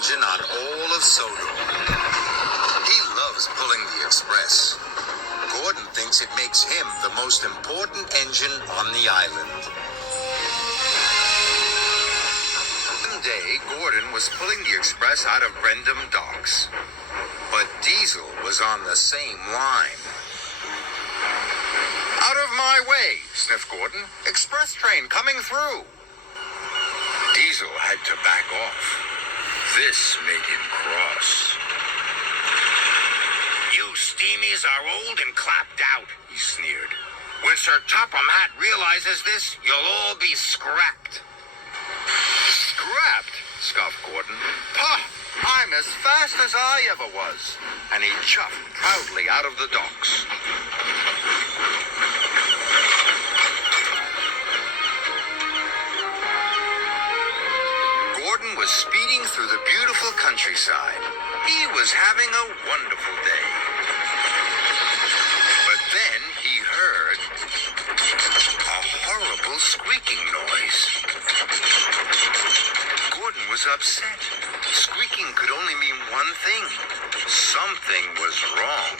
engine on all of Sodor. He loves pulling the express. Gordon thinks it makes him the most important engine on the island. One day, Gordon was pulling the express out of Brendam docks. But Diesel was on the same line. "Out of my way," sniffed Gordon. "Express train coming through." Diesel had to back off. This made him cross. "You steamies are old and clapped out," he sneered. "When Sir Topham Hatt realizes this, you'll all be scrapped." "Scrapped?" scoffed Gordon. "Pah! I'm as fast as I ever was." And he chuffed proudly out of the docks. Gordon was speeding through the beautiful countryside. He was having a wonderful day. But then he heard a horrible squeaking noise. Gordon was upset. Squeaking could only mean one thing. Something was wrong.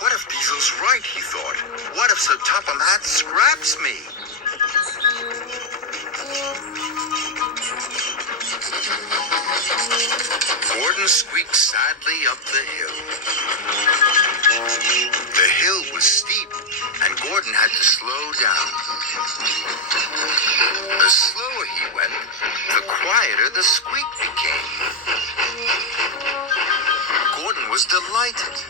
What if Diesel's right, he thought. What if Sir Topham Hatt scraps me? Gordon squeaked sadly up the hill. The hill was steep, and Gordon had to slow down. The slower he went, the quieter the squeak became. Gordon was delighted.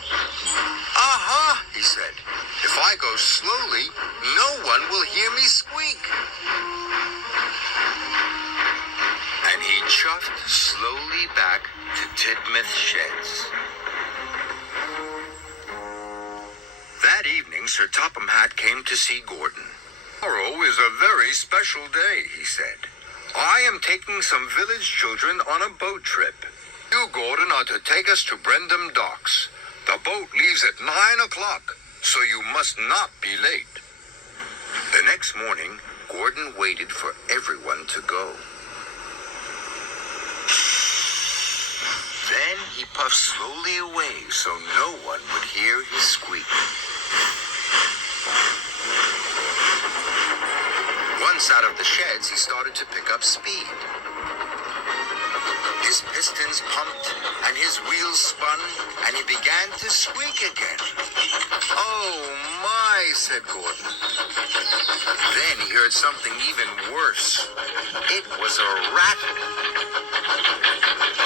"Aha," he said. "If I go slowly, no one will hear me squeak." And he chuffed slowly back to Tidmouth Sheds. That evening, Sir Topham Hatt came to see Gordon. "Tomorrow is a very special day," he said. "I am taking some village children on a boat trip. You, Gordon, are to take us to Brendam docks. The boat leaves at 9 o'clock, so you must not be late." The next morning, Gordon waited for everyone to go. Then he puffed slowly away so no one would hear his squeak. Once out of the sheds, he started to pick up speed. His pistons pumped and his wheels spun, and he began to squeak again. "Oh my," said Gordon. Then he heard something even worse. It was a rattle.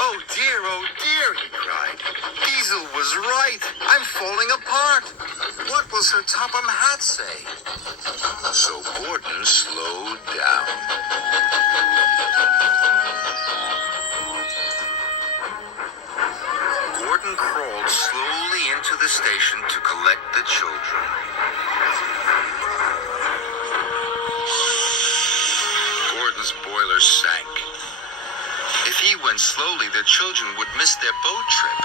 "Oh dear," he cried. "Diesel was right. I'm falling apart. What will Sir Topham Hatt say?" So Gordon slowed down. Gordon crawled slowly into the station to collect the children. Gordon's boiler sank. If he went slowly, the children would miss their boat trip.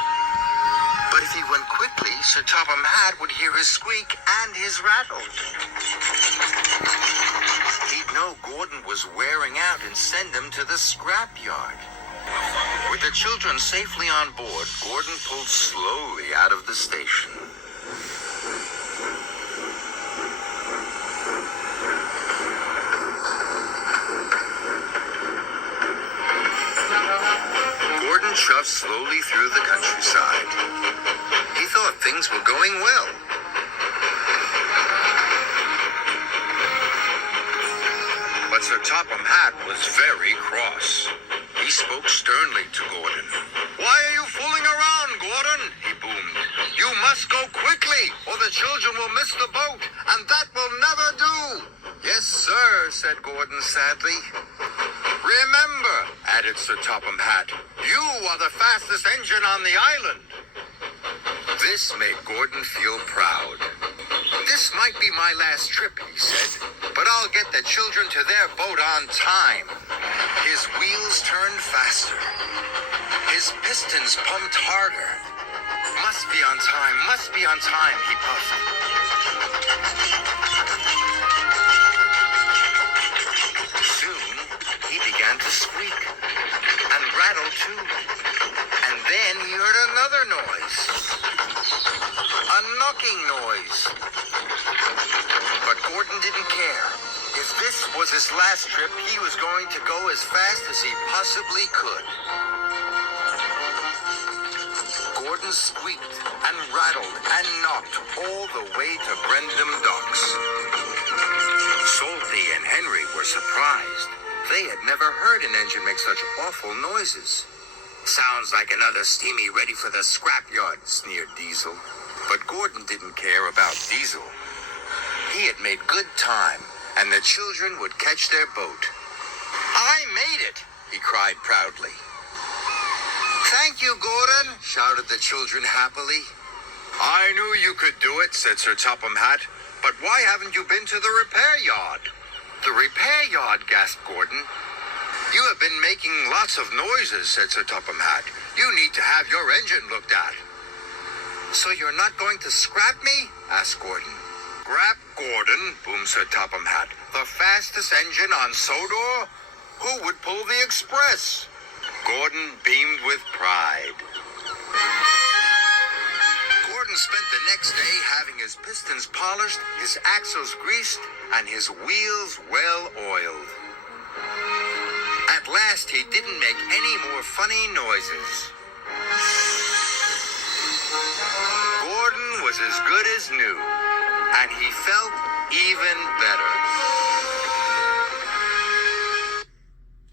But if he went quickly, Sir Topham Hatt would hear his squeak and his rattle. He'd know Gordon was wearing out and send him to the scrapyard. With the children safely on board, Gordon pulled slowly out of the station. Gordon chuffed slowly through the countryside. He thought things were going well. But Sir Topham Hatt was very cross. He spoke sternly to Gordon. "Why are you fooling around, Gordon?" he boomed. "You must go quickly, or the children will miss the boat, and that will never do." "Yes, sir," said Gordon sadly. "Remember," added Sir Topham Hatt, "you are the fastest engine on the island." This made Gordon feel proud. "This might be my last trip," he said, "but I'll get the children to their boat on time." His wheels turned faster. His pistons pumped harder. Must be on time, he puffed. Soon, he began to squeak, and Rattle too. clicking noise. But Gordon didn't care. If this was his last trip, he was going to go as fast as he possibly could. Gordon squeaked and rattled and knocked all the way to Brendam Docks. Salty and Henry were surprised. They had never heard an engine make such awful noises. Sounds like another steamy ready for the scrapyard, sneered Diesel. But Gordon didn't care about Diesel. He had made good time, and the children would catch their boat. I made it, he cried proudly. Thank you, Gordon, shouted the children happily. I knew you could do it, said Sir Topham Hatt. But why haven't you been to the repair yard? The repair yard, gasped Gordon. You have been making lots of noises, said Sir Topham Hatt. You need to have your engine looked at. So you're not going to scrap me? asked Gordon. Scrap Gordon, boomed Sir Topham Hatt. The fastest engine on Sodor? Who would pull the express? Gordon beamed with pride. Gordon spent the next day having his pistons polished, his axles greased, and his wheels well oiled. At last, he didn't make any more funny noises. Gordon was as good as new, and he felt even better.